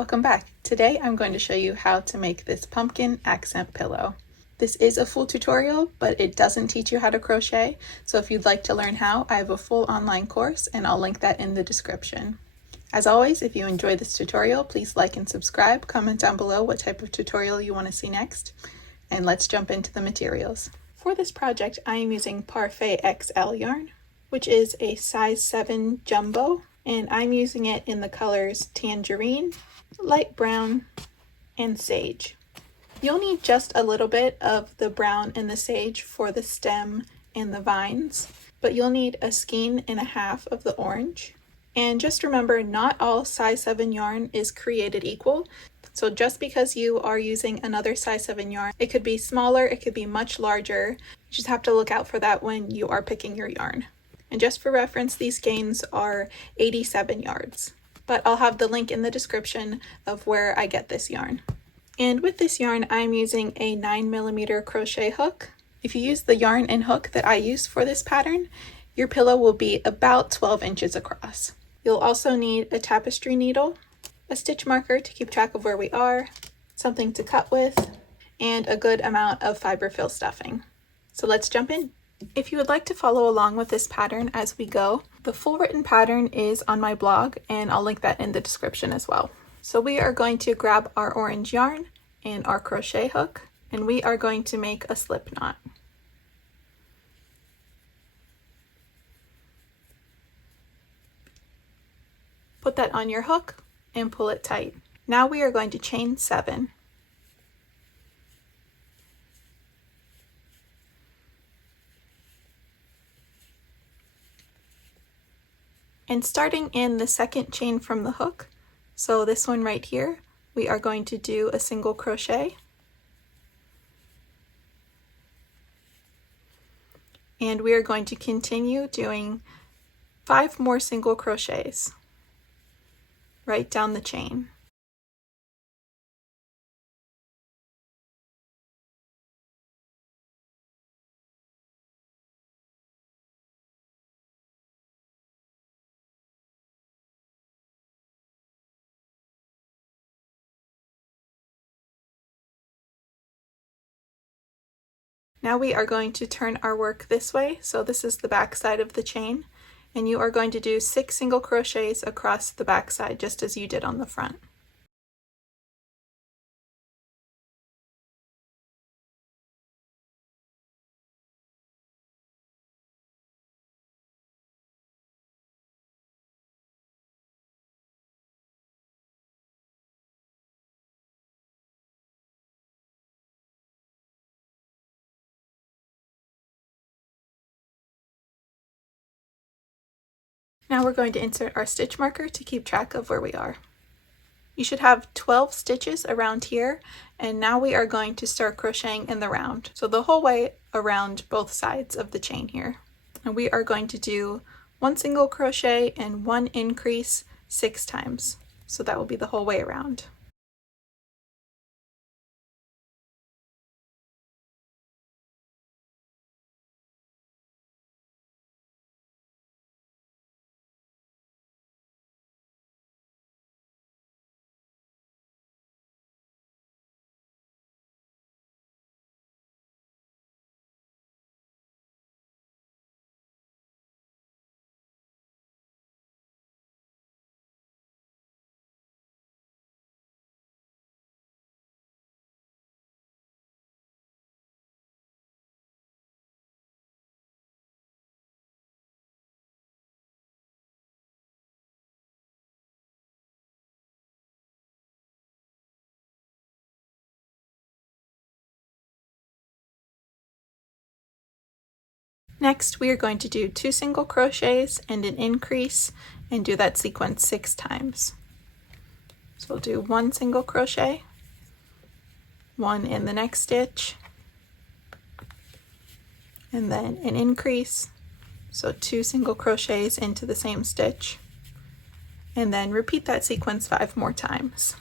welcome back. Today I'm going to show you how to make this pumpkin accent pillow. This is a full tutorial, but it doesn't teach you how to crochet, so if you'd like to learn how, I have a full online course and I'll link that in the description. As always, if you enjoyed this tutorial, please like and subscribe, comment down below what type of tutorial you want to see next, and let's jump into the materials. For this project, I am using Parfait XL yarn, which is a size 7 jumbo, and I'm using it in the colors Tangerine, Light Brown, and Sage. You'll need just a little bit of the brown and the sage for the stem and the vines, but you'll need a skein and a half of the orange. And just remember, not all size 7 yarn is created equal. So just because you are using another size 7 yarn, it could be smaller, it could be much larger. You just have to look out for that when you are picking your yarn. And just for reference, these skeins are 87 yards. But I'll have the link in the description of where I get this yarn. And with this yarn, I'm using a 9mm crochet hook. If you use the yarn and hook that I use for this pattern, your pillow will be about 12 inches across. You'll also need a tapestry needle, a stitch marker to keep track of where we are, something to cut with, and a good amount of fiber fill stuffing. So let's jump in. If you would like to follow along with this pattern as we go, the full written pattern is on my blog and I'll link that in the description as well. So we are going to grab our orange yarn and our crochet hook, and we are going to make a slip knot. Put that on your hook and pull it tight. Now we are going to chain 7. And starting in the second chain from the hook, so this one right here, we are going to do a single crochet. And we are going to continue doing 5 more single crochets right down the chain. Now we are going to turn our work this way, so this is the back side of the chain, and you are going to do 6 single crochets across the back side just as you did on the front. Now we're going to insert our stitch marker to keep track of where we are. You should have 12 stitches around here, and now we are going to start crocheting in the round. So the whole way around both sides of the chain here. And we are going to do 1 single crochet and 1 increase 6 times. So that will be the whole way around. Next, we are going to do 2 single crochets and an increase and do that sequence 6 times. So we'll do 1 single crochet, 1 in the next stitch, and then an increase, so 2 single crochets into the same stitch, and then repeat that sequence 5 more times.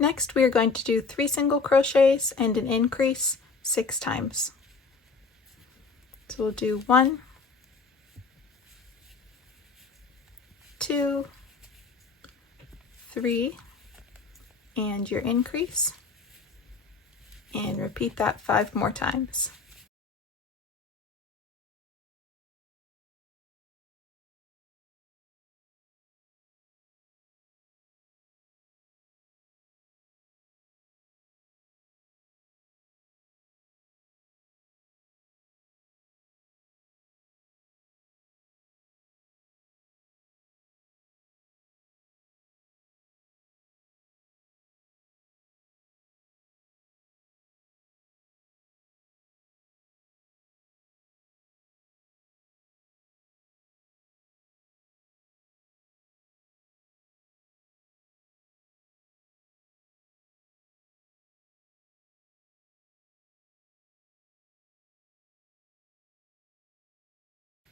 Next, we are going to do 3 single crochets and an increase 6 times. So we'll do 1, 2, 3, and your increase, and repeat that 5 more times.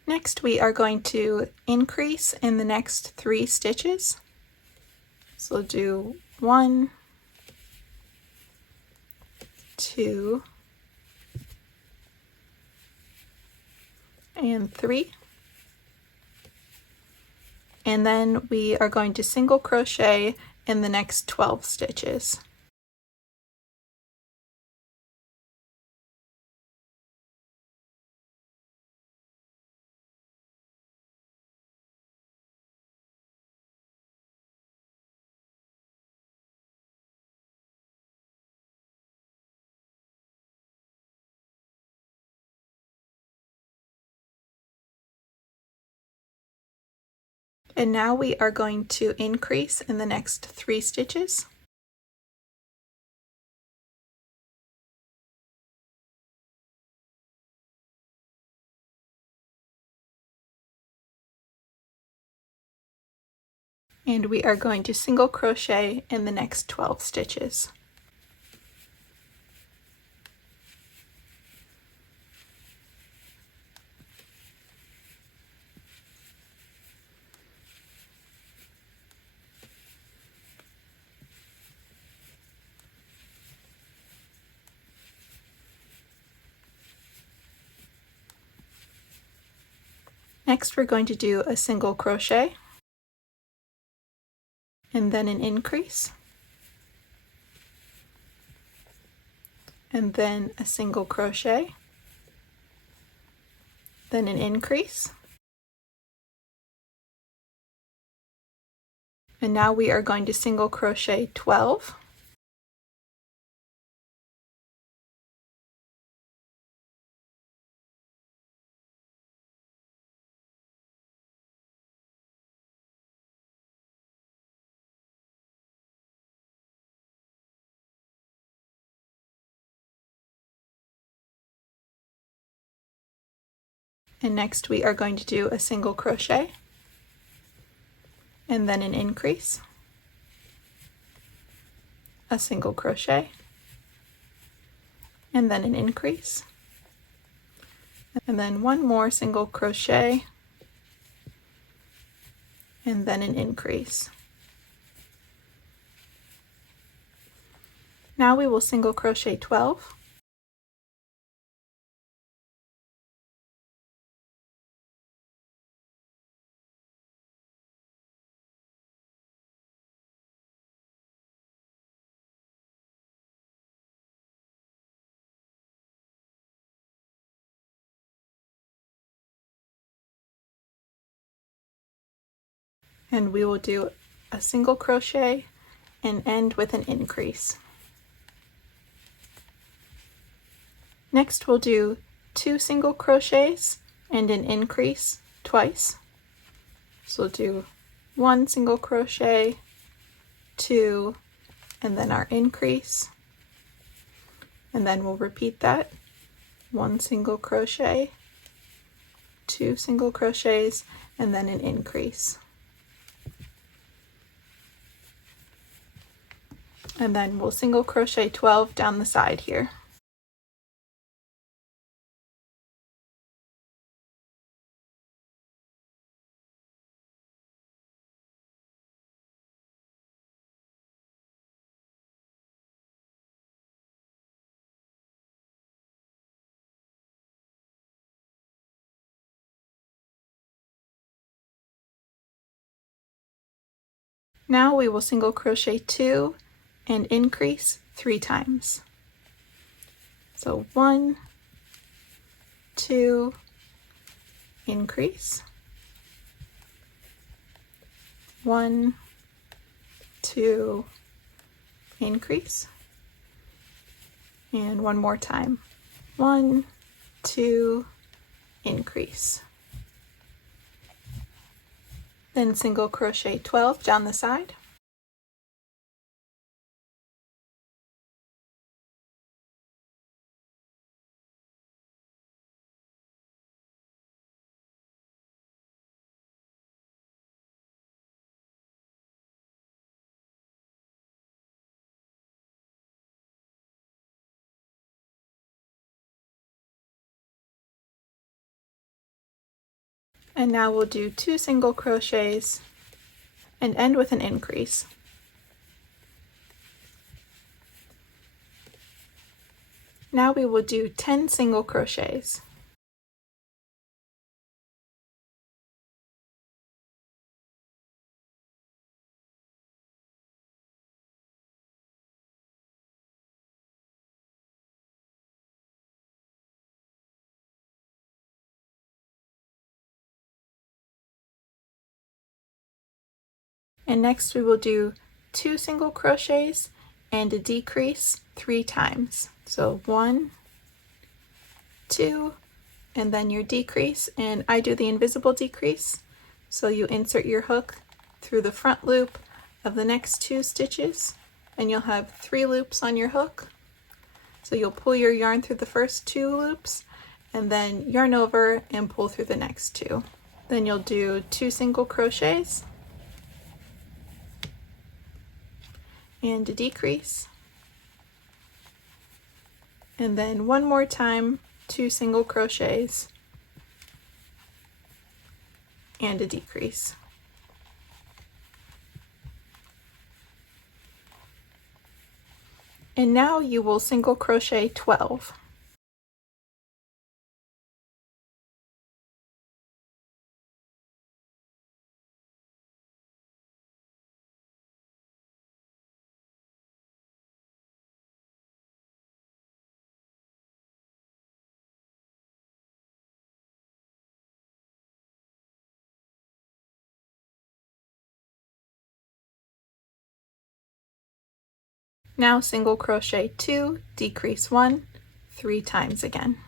Next, we are going to increase in the next 3 stitches. So we'll do 1, 2, and 3. And then we are going to single crochet in the next 12 stitches. And now we are going to increase in the next 3 stitches. And we are going to single crochet in the next 12 stitches. Next, we're going to do a single crochet and then an increase, and then a single crochet, then an increase. And now we are going to single crochet 12. And next we are going to do a single crochet and then an increase, a single crochet, and then an increase, and then one more single crochet, and then an increase. Now we will single crochet 12. And we will do a single crochet and end with an increase. Next we'll do 2 single crochets and an increase twice. So we'll do 1 single crochet, 2, and then our increase, and then we'll repeat that, 1 single crochet, 2 single crochets, and then an increase. And then we'll single crochet 12 down the side here. Now we will single crochet 2 and increase 3 times. So 1, 2, increase, 1, 2, increase, and one more time, 1, 2, increase. Then single crochet 12 down the side. And now we'll do 2 single crochets and end with an increase. Now we will do 10 single crochets. And next we will do 2 single crochets and a decrease 3 times. So 1, 2, and then your decrease, and I do the invisible decrease. So you insert your hook through the front loop of the next 2 stitches, and you'll have 3 loops on your hook. So you'll pull your yarn through the first 2 loops, and then yarn over and pull through the next 2. Then you'll do 2 single crochets and a decrease, and then one more time 2 single crochets and a decrease. And now you will single crochet 12. Now single crochet 2, decrease 1, 3 times again.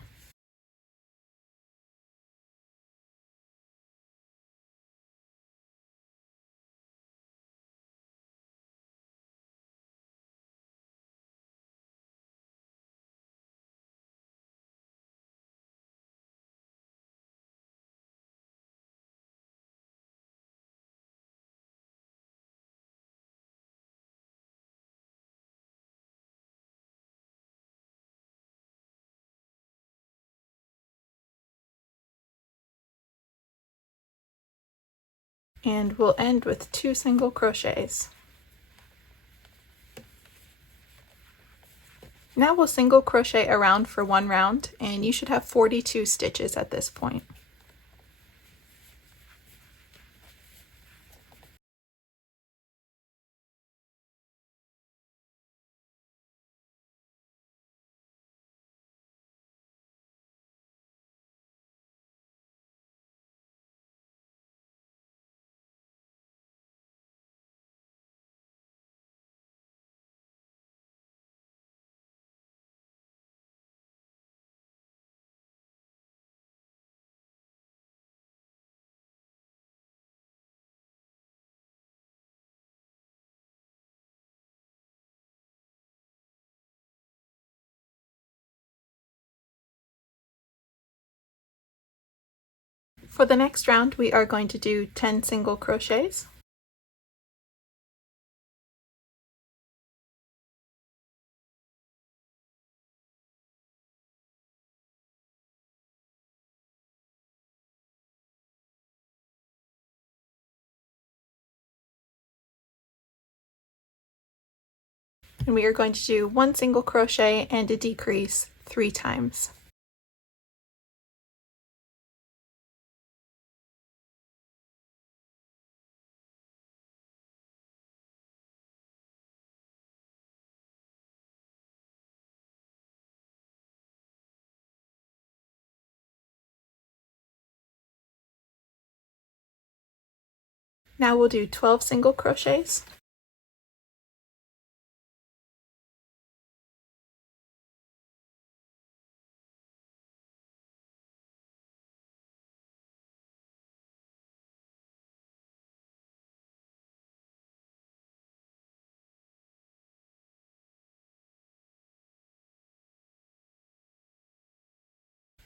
And we'll end with 2 single crochets. Now we'll single crochet around for 1 round, and you should have 42 stitches at this point. For the next round, we are going to do 10 single crochets. And we are going to do 1 single crochet and a decrease 3 times. Now we'll do 12 single crochets.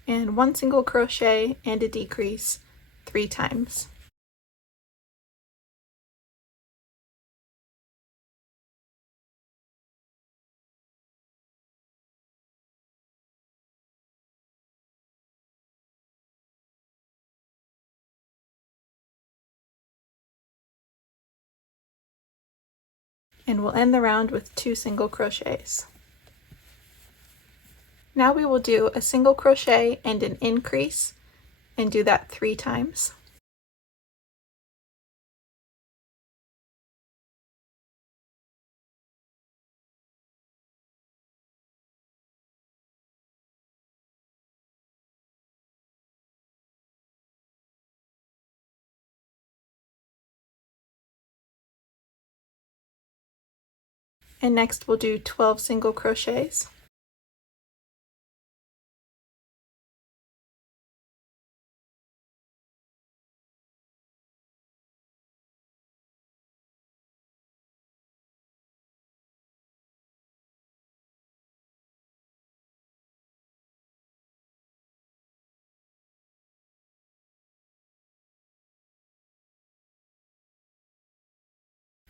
And 1 single crochet and a decrease 3 times. And we'll end the round with 2 single crochets. Now we will do a single crochet and an increase and do that 3 times. And next we'll do 12 single crochets.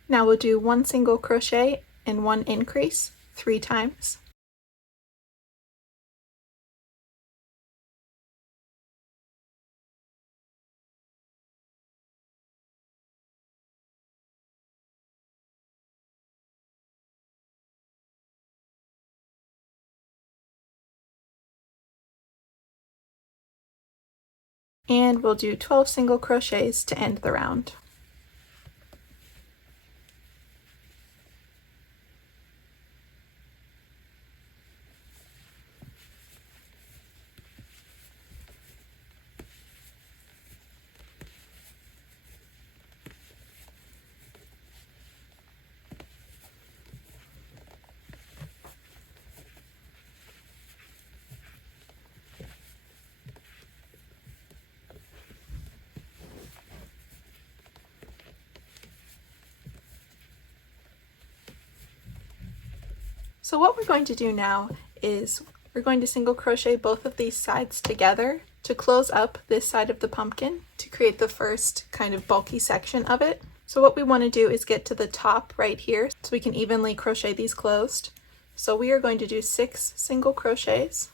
Now we'll do 1 single crochet and 1 increase 3 times. And we'll do 12 single crochets to end the round. So what we're going to do now is we're going to single crochet both of these sides together to close up this side of the pumpkin to create the first kind of bulky section of it. So what we want to do is get to the top right here so we can evenly crochet these closed. So we are going to do 6 single crochets.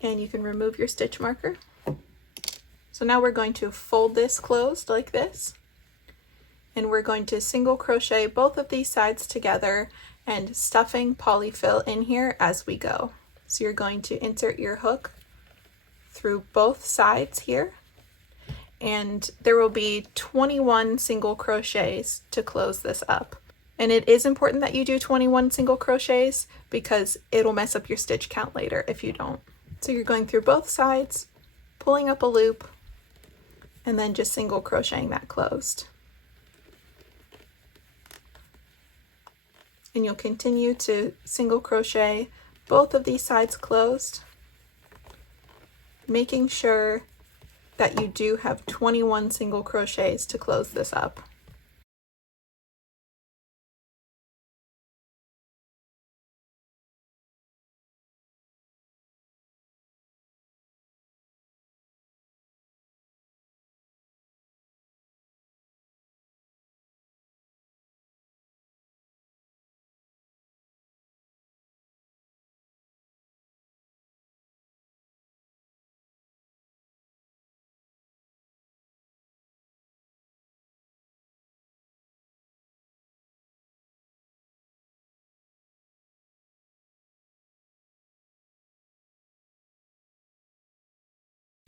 And you can remove your stitch marker. So now we're going to fold this closed like this, and we're going to single crochet both of these sides together and stuffing polyfill in here as we go. So you're going to insert your hook through both sides here, and there will be 21 single crochets to close this up. And it is important that you do 21 single crochets because it'll mess up your stitch count later if you don't. So you're going through both sides, pulling up a loop, and then just single crocheting that closed. And you'll continue to single crochet both of these sides closed, making sure that you do have 21 single crochets to close this up.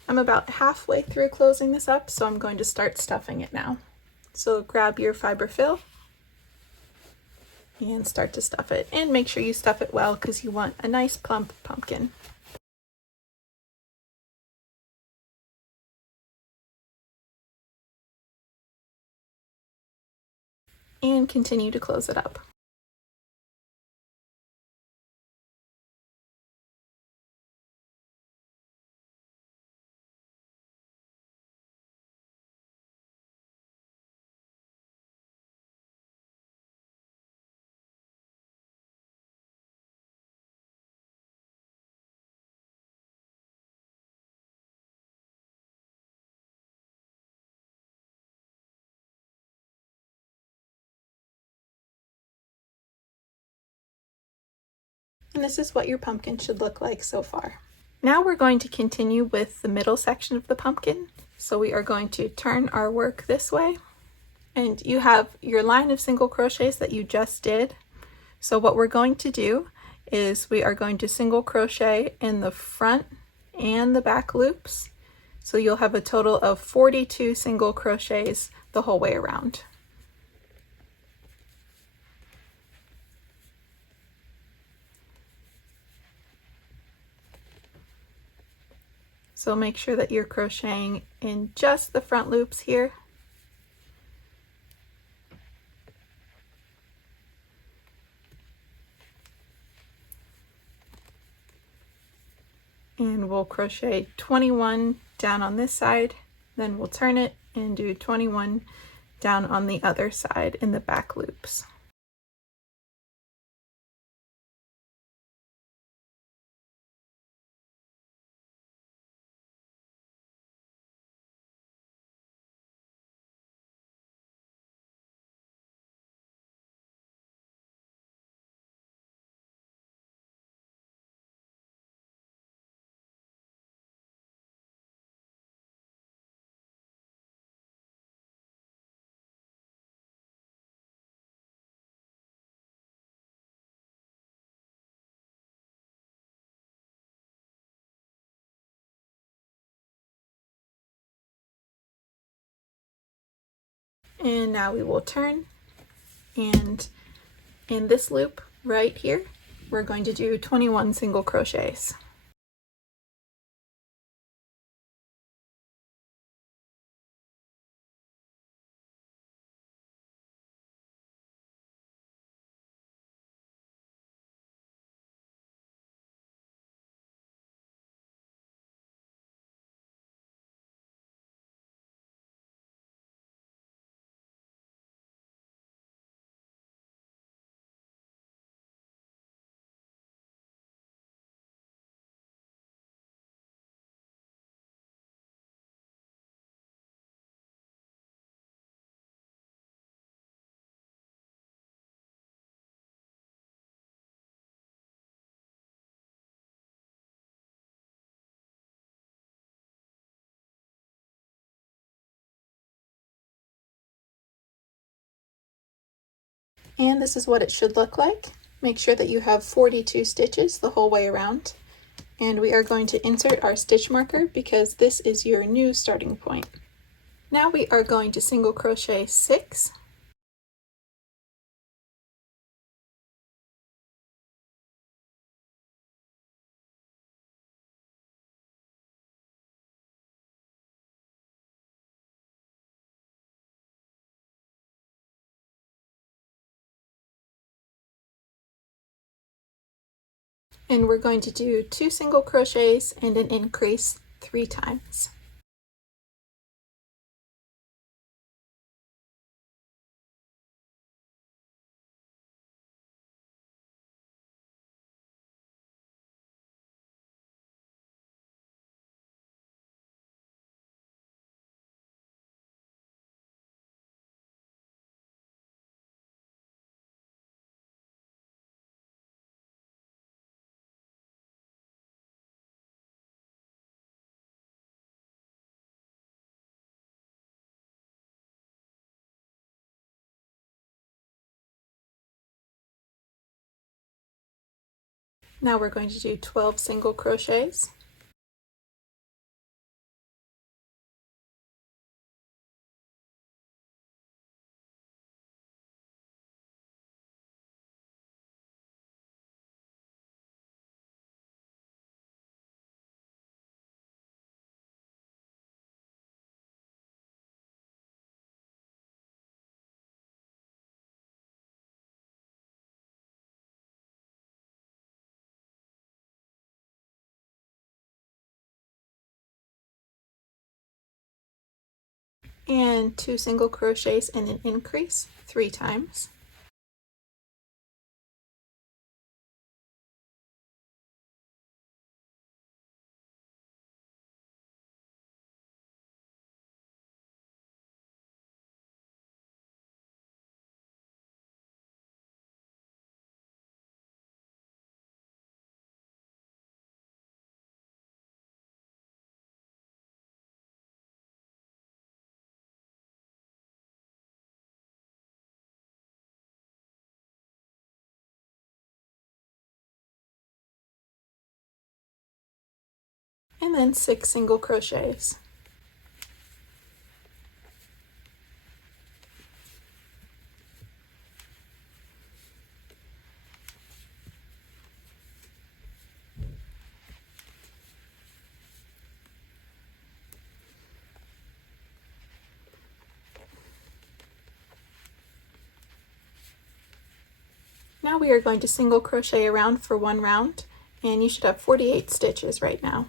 I'm about halfway through closing this up, so I'm going to start stuffing it now. So grab your fiber fill and start to stuff it. And make sure you stuff it well because you want a nice plump pumpkin. And continue to close it up. And this is what your pumpkin should look like so far. Now we're going to continue with the middle section of the pumpkin. So we are going to turn our work this way, and you have your line of single crochets that you just did. So what we're going to do is we are going to single crochet in the front and the back loops. So you'll have a total of 42 single crochets the whole way around. So make sure that you're crocheting in just the front loops here. And we'll crochet 21 down on this side, then we'll turn it and do 21 down on the other side in the back loops. And now we will turn, and in this loop right here, we're going to do 21 single crochets. And this is what it should look like. Make sure that you have 42 stitches the whole way around. And we are going to insert our stitch marker because this is your new starting point. Now we are going to single crochet 6. And we're going to do 2 single crochets and an increase 3 times. Now we're going to do 12 single crochets. and 2 single crochets and an increase 3 times. And then 6 single crochets. Now we are going to single crochet around for 1 round, and you should have 48 stitches right now.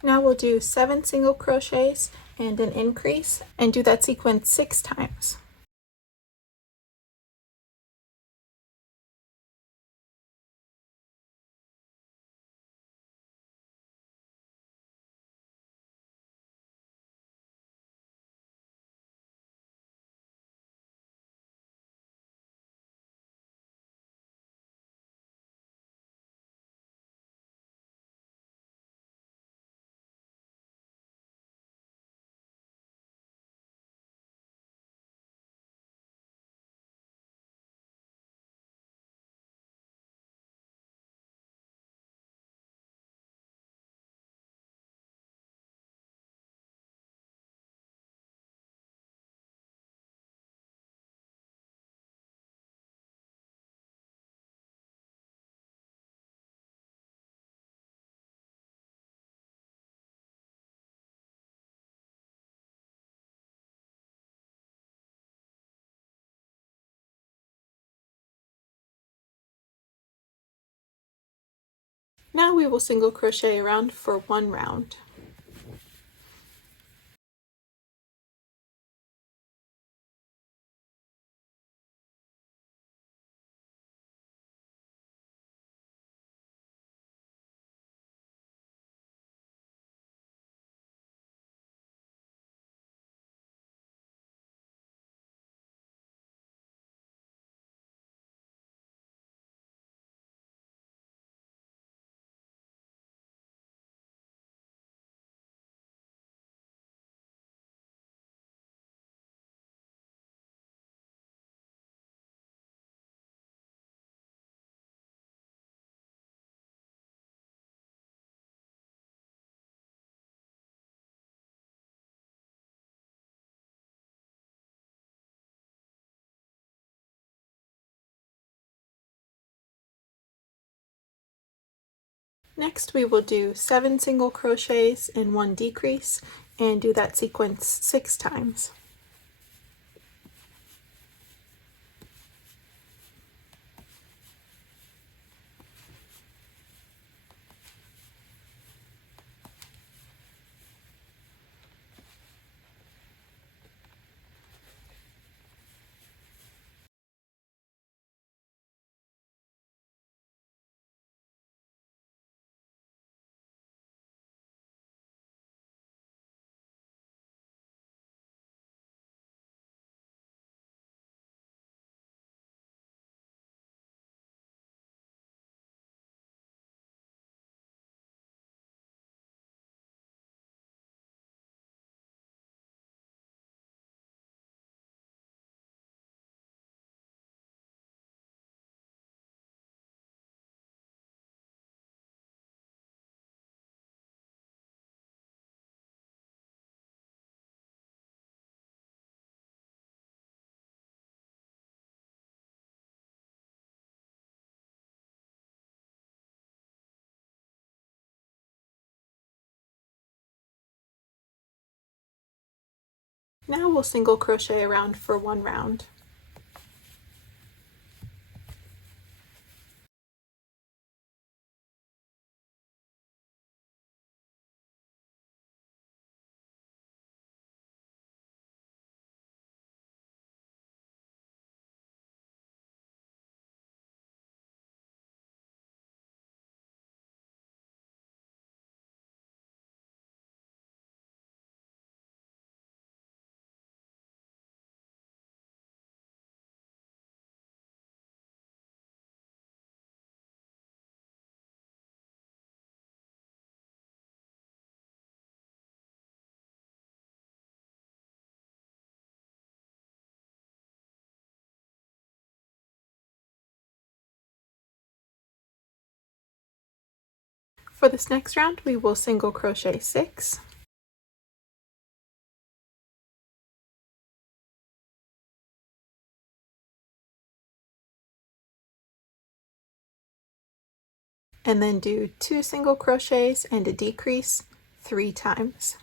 Now we'll do 7 single crochets and an increase, and do that sequence 6 times. Now we will single crochet around for 1 round. Next we will do 7 single crochets and 1 decrease, and do that sequence 6 times. Now we'll single crochet around for one round. For this next round, we will single crochet 6. And then do 2 single crochets and a decrease 3 times.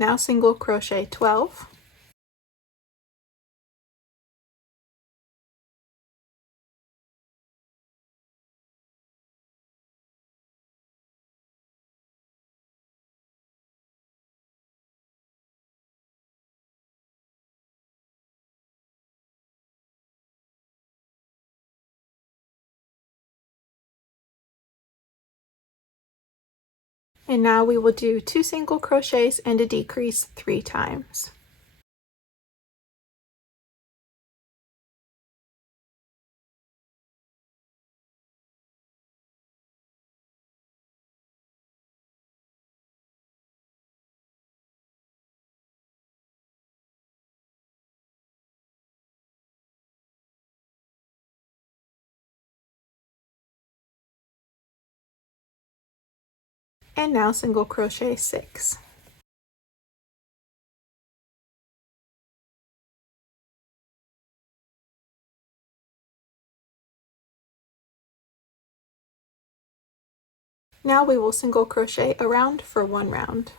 Now single crochet 12. And now we will do 2 single crochets and a decrease 3 times. And now single crochet 6. Now we will single crochet around for one round.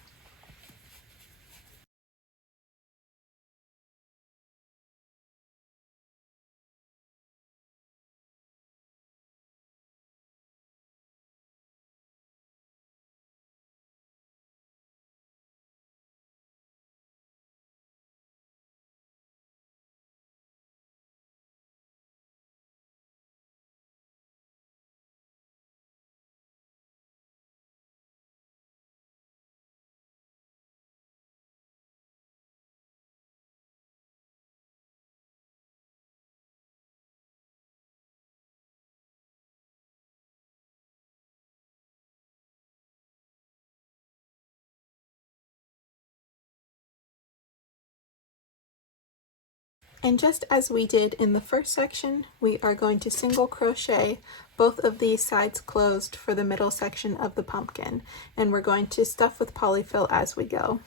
And just as we did in the first section, we are going to single crochet both of these sides closed for the middle section of the pumpkin, and we're going to stuff with polyfill as we go.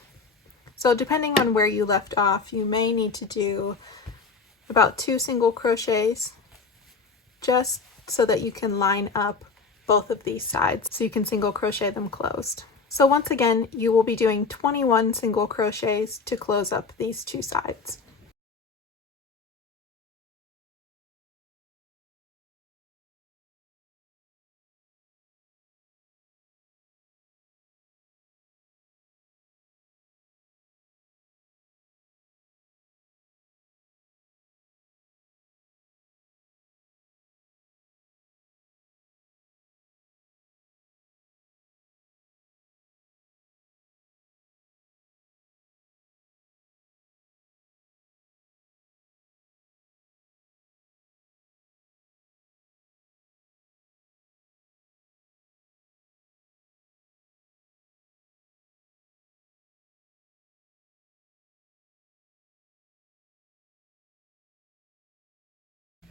So depending on where you left off, you may need to do about 2 single crochets just so that you can line up both of these sides so you can single crochet them closed. So once again, you will be doing 21 single crochets to close up these 2 sides.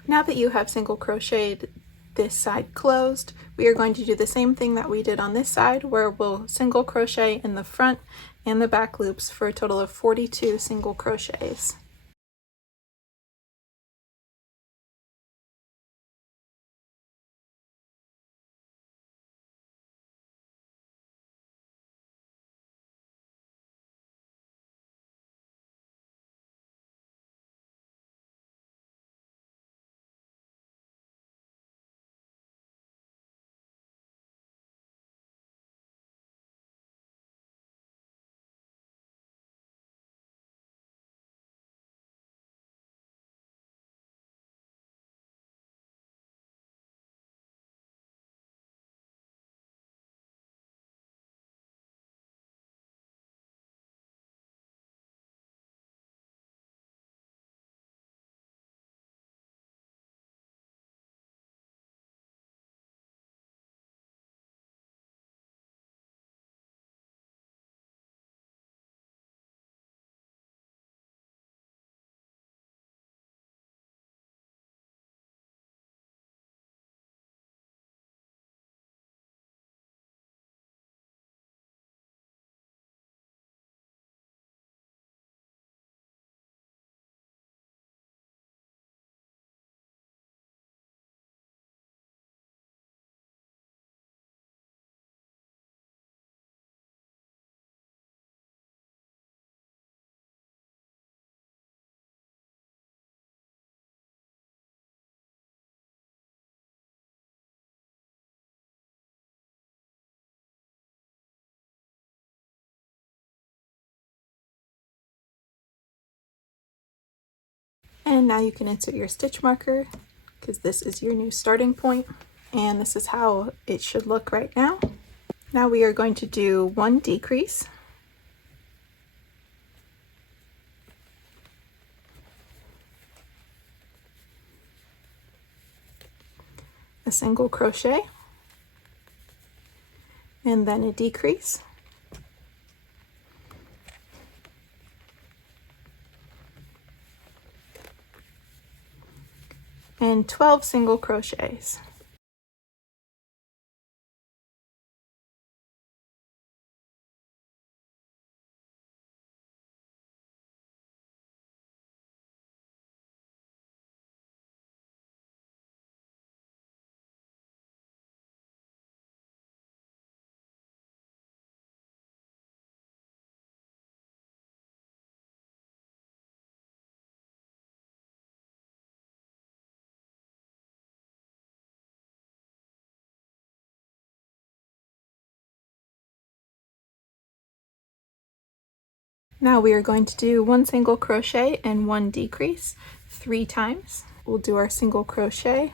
Now that you have single crocheted this side closed. We are going to do the same thing that we did on this side, where we'll single crochet in the front and the back loops for a total of 42 single crochets. And now you can insert your stitch marker, because this is your new starting point, and this is how it should look right now. Now we are going to do one decrease, a single crochet, and then a decrease, and 12 single crochets. Now we are going to do one single crochet and one decrease 3 times. We'll do our single crochet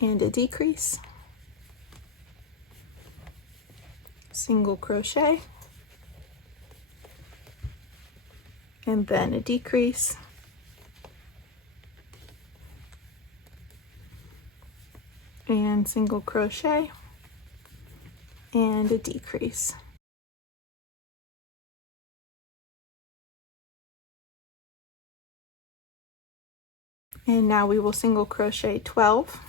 and a decrease, single crochet, and then a decrease, and single crochet, and a decrease. And now we will single crochet 12.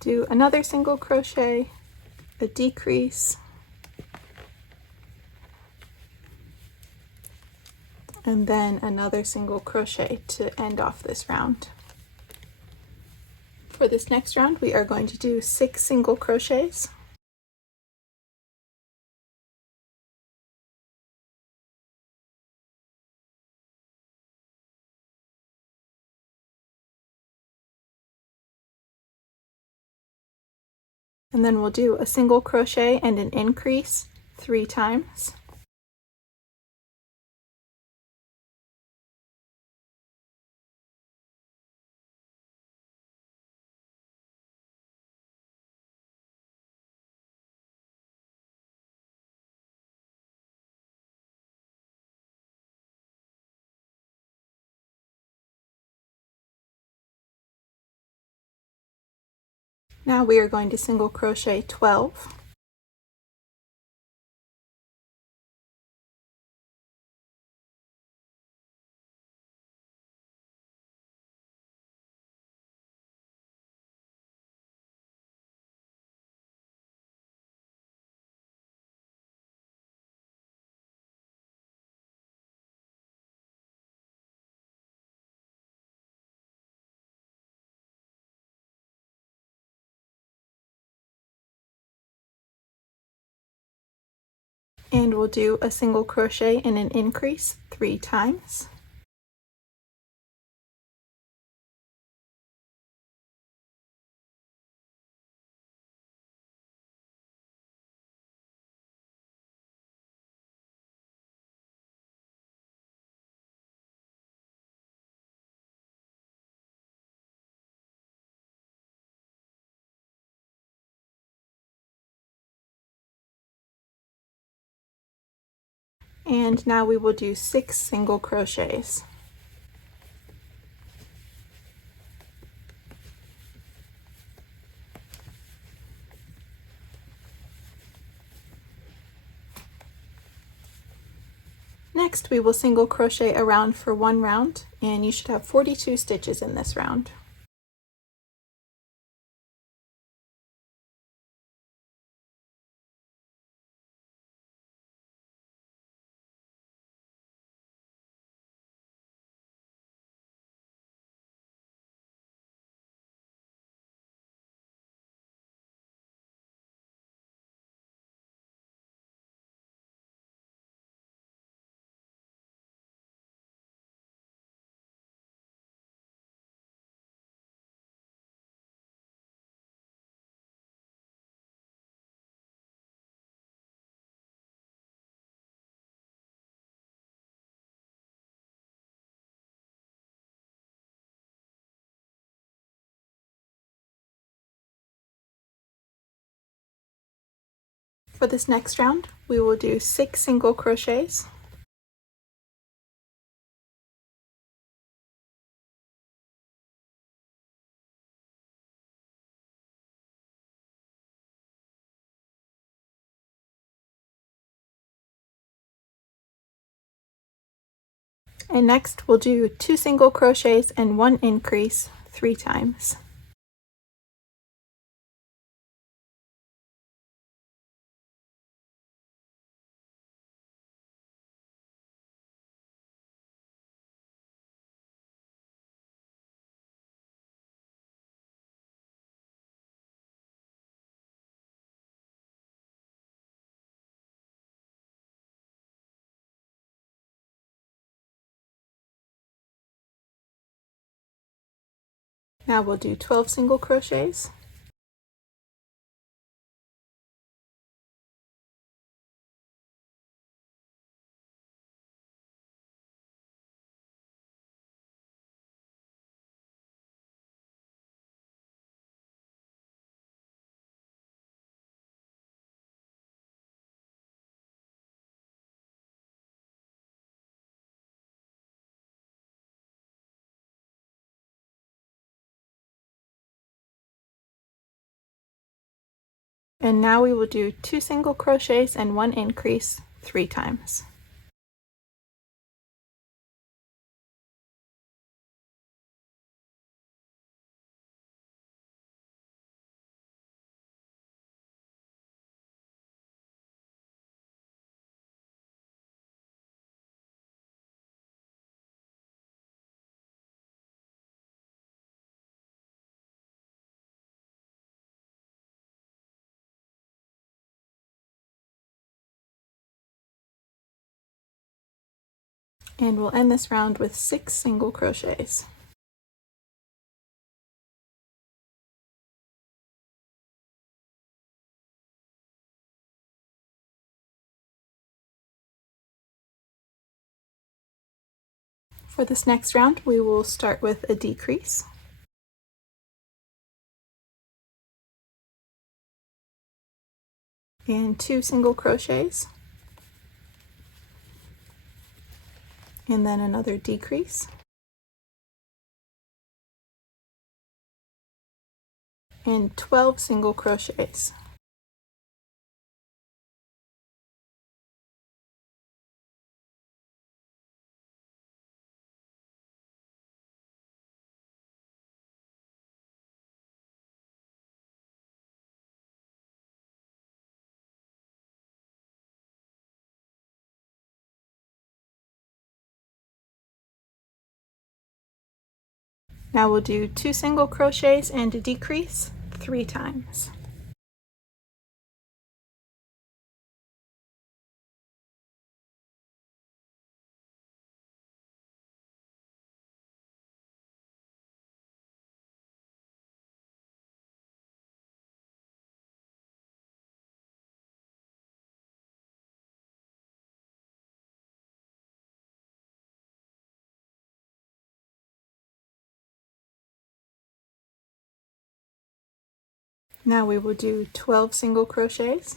Do another single crochet, a decrease, and then another single crochet to end off this round. For this next round, we are going to do 6 single crochets. And then we'll do a single crochet and an increase 3 times. Now we are going to single crochet 12. And we'll do a single crochet and an increase 3 times. And now we will do 6 single crochets. Next, we will single crochet around for 1 round, and you should have 42 stitches in this round. For this next round, we will do 6 single crochets. And next we'll do 2 single crochets and 1 increase 3 times. Now we'll do 12 single crochets. And now we will do 2 single crochets and 1 increase 3 times. And we'll end this round with 6 single crochets. For this next round, we will start with a decrease. And 2 single crochets. And then another decrease. and 12 single crochets. Now we'll do 2 single crochets and a decrease 3 times. Now we will do 12 single crochets,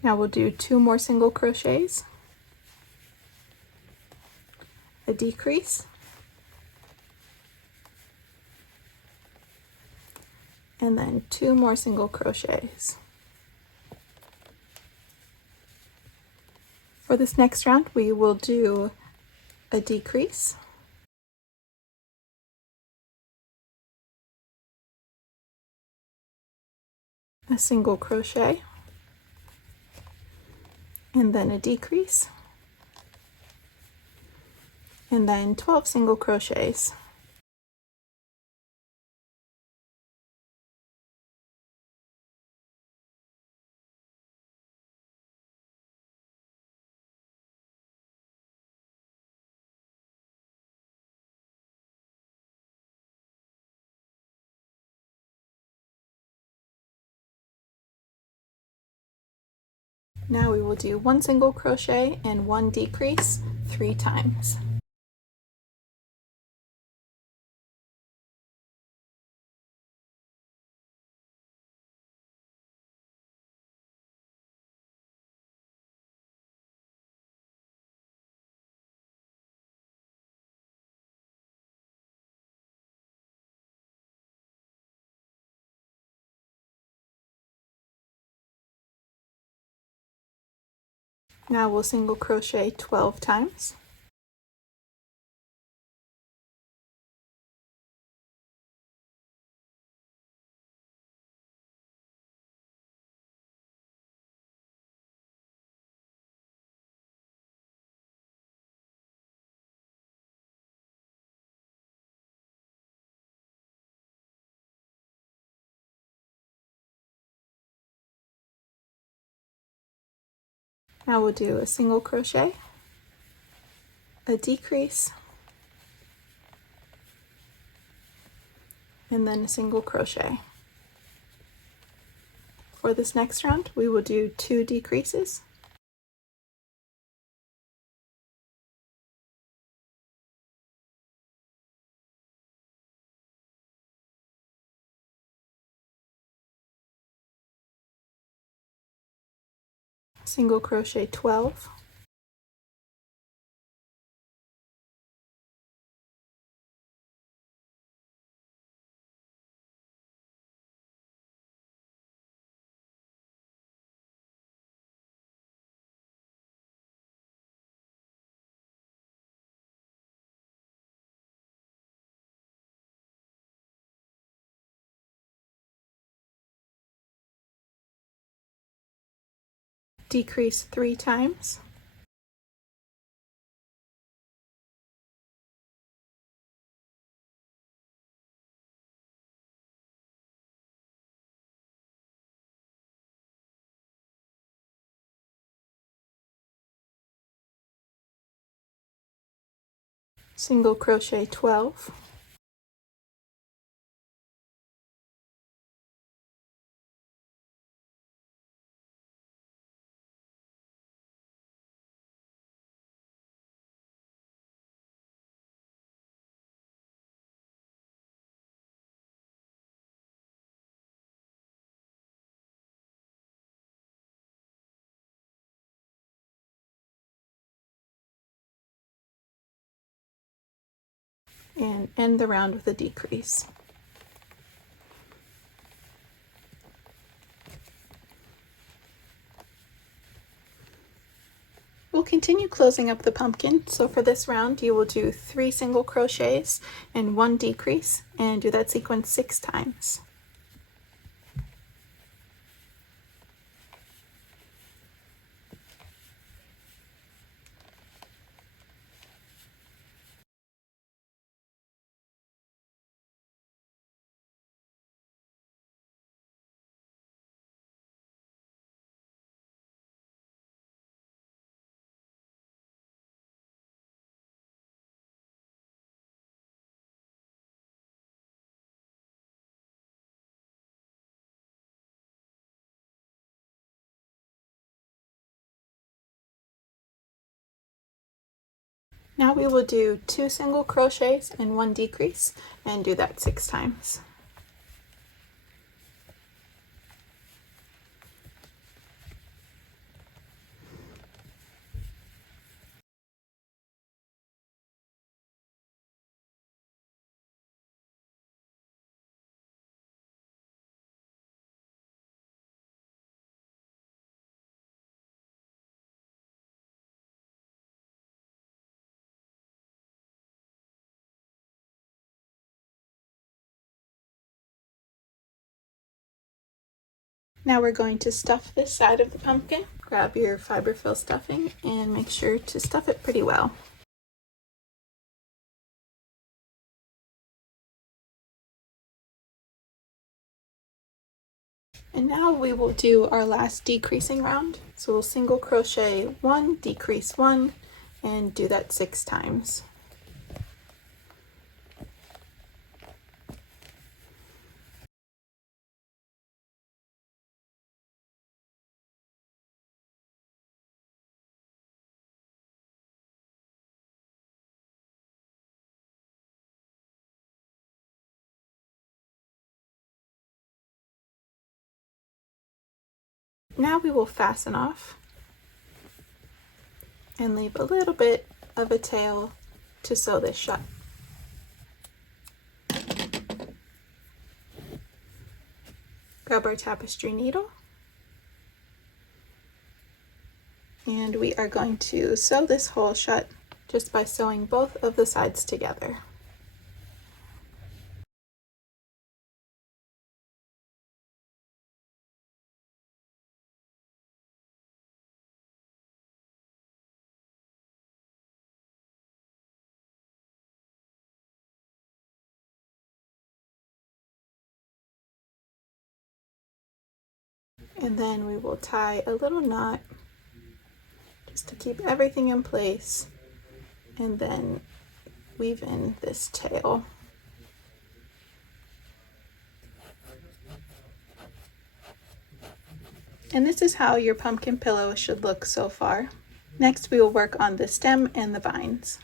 now we'll do 2 more single crochets, a decrease, and then 2 more single crochets. For this next round, we will do a decrease, a single crochet, and then a decrease, and then 12 single crochets. Now we will do 1 single crochet and 1 decrease 3 times. Now we'll single crochet 12 times. Now we'll do a single crochet, a decrease, and then a single crochet. For this next round, we will do 2 decreases, single crochet 12, decrease 3 times, single crochet 12, and end the round with a decrease. We'll continue closing up the pumpkin, so for this round you will do 3 single crochets and 1 decrease, and do that sequence 6 times. Now we will do 2 single crochets and 1 decrease, and do that 6 times. Now we're going to stuff this side of the pumpkin. Grab your fiberfill stuffing and make sure to stuff it pretty well. And now we will do our last decreasing round. So we'll single crochet 1, decrease 1, and do that 6 times. Now we will fasten off and leave a little bit of a tail to sew this shut. Grab our tapestry needle, and we are going to sew this hole shut just by sewing both of the sides together. And then we will tie a little knot just to keep everything in place, and then weave in this tail. And this is how your pumpkin pillow should look so far. Next we will work on the stem and the vines.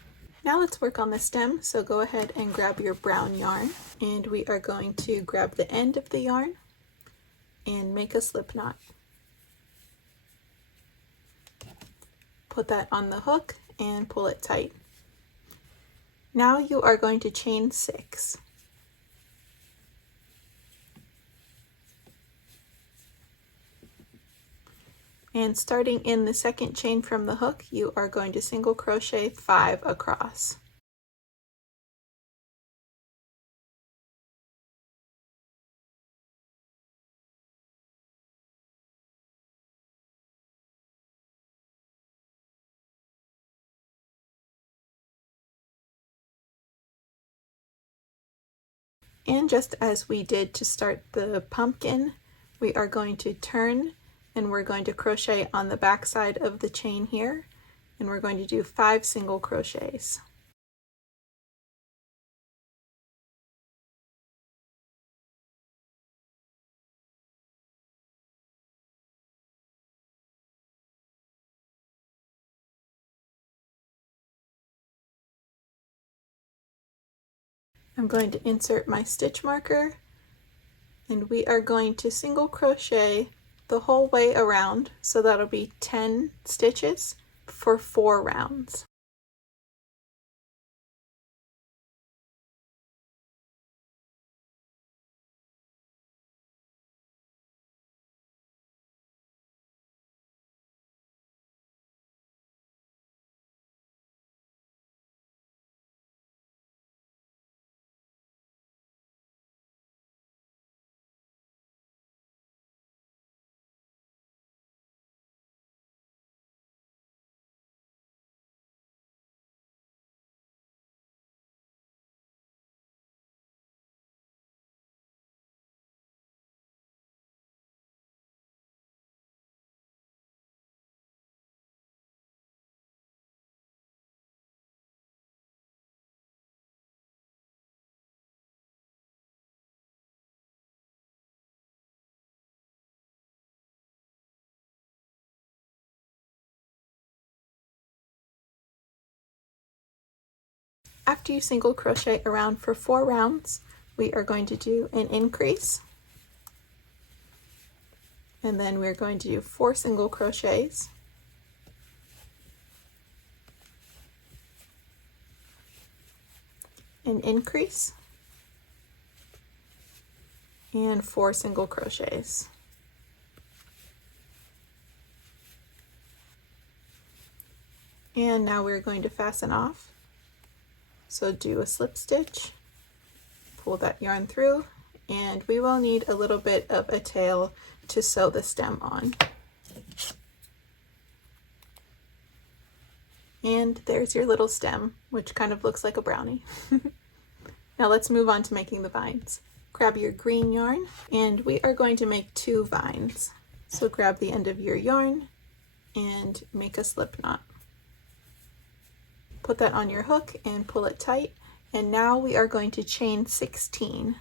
Now let's work on the stem, so go ahead and grab your brown yarn, and we are going to grab the end of the yarn and make a slip knot. Put that on the hook and pull it tight. Now you are going to chain 6. And starting in the second chain from the hook, you are going to single crochet 5 across. And just as we did to start the pumpkin, we are going to turn and we're going to crochet on the back side of the chain here, and we're going to do 5 single crochets. I'm going to insert my stitch marker, and we are going to single crochet the whole way around, so that'll be 10 stitches for 4 rounds. After you single crochet around for 4 rounds, we are going to do an increase, and then we're going to do 4 single crochets, an increase, and 4 single crochets. And now we're going to fasten off. So do a slip stitch, pull that yarn through, and we will need a little bit of a tail to sew the stem on. And there's your little stem, which kind of looks like a brownie. Now let's move on to making the vines. Grab your green yarn, and we are going to make 2 vines. So grab the end of your yarn and make a slip knot. Put that on your hook and pull it tight, and now we are going to chain 16.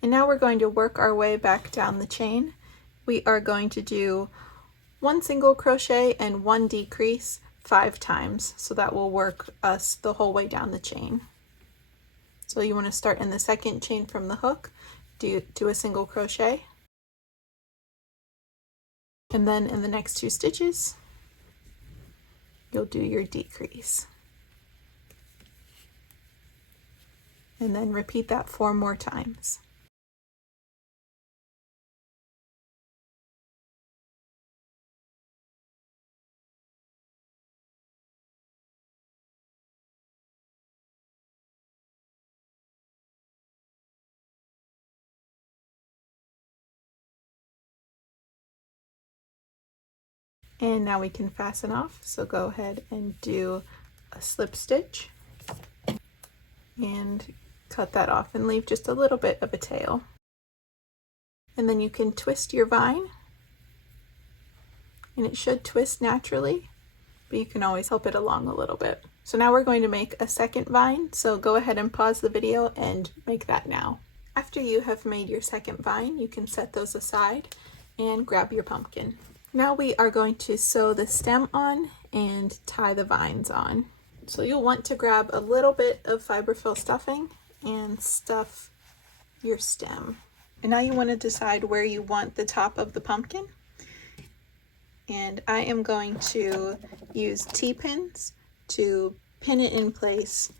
And now we're going to work our way back down the chain. We are going to do 1 single crochet and 1 decrease 5 times, so that will work us the whole way down the chain. So you want to start in the second chain from the hook, do a single crochet, and then in the next 2 stitches you'll do your decrease, and then repeat that 4 more times. And now we can fasten off, so go ahead and do a slip stitch and cut that off and leave just a little bit of a tail. And then you can twist your vine, and it should twist naturally, but you can always help it along a little bit. So now we're going to make a second vine, so go ahead and pause the video and make that now. After you have made your second vine, you can set those aside and grab your pumpkin. Now we are going to sew the stem on and tie the vines on. So you'll want to grab a little bit of fiberfill stuffing and stuff your stem. And now you want to decide where you want the top of the pumpkin. And I am going to use T-pins to pin it in place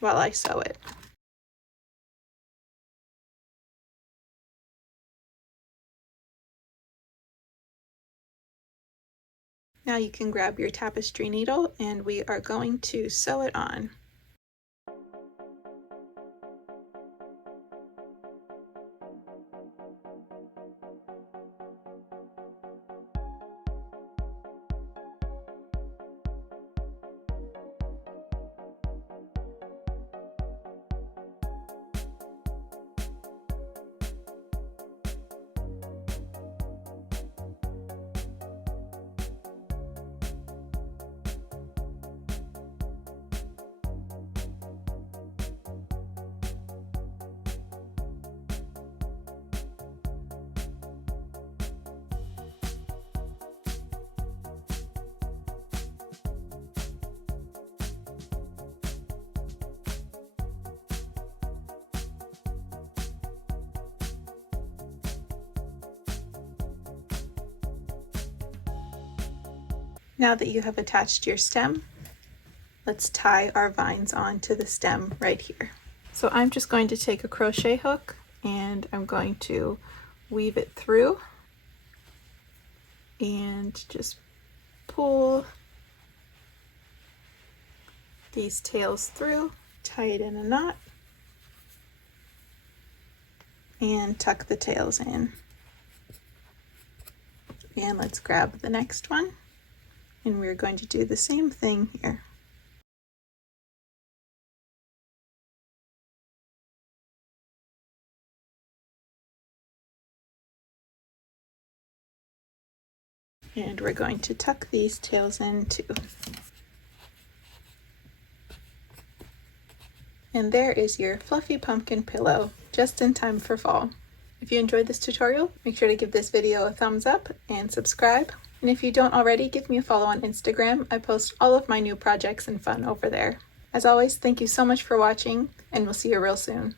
while I sew it. Now you can grab your tapestry needle, and we are going to sew it on. Now that you have attached your stem, let's tie our vines onto the stem right here. So I'm just going to take a crochet hook and I'm going to weave it through and just pull these tails through, tie it in a knot, and tuck the tails in. And let's grab the next one. And we're going to do the same thing here. And we're going to tuck these tails in too. And there is your fluffy pumpkin pillow, just in time for fall. If you enjoyed this tutorial, make sure to give this video a thumbs up and subscribe. And if you don't already, give me a follow on Instagram. I post all of my new projects and fun over there. As always, thank you so much for watching, and we'll see you real soon.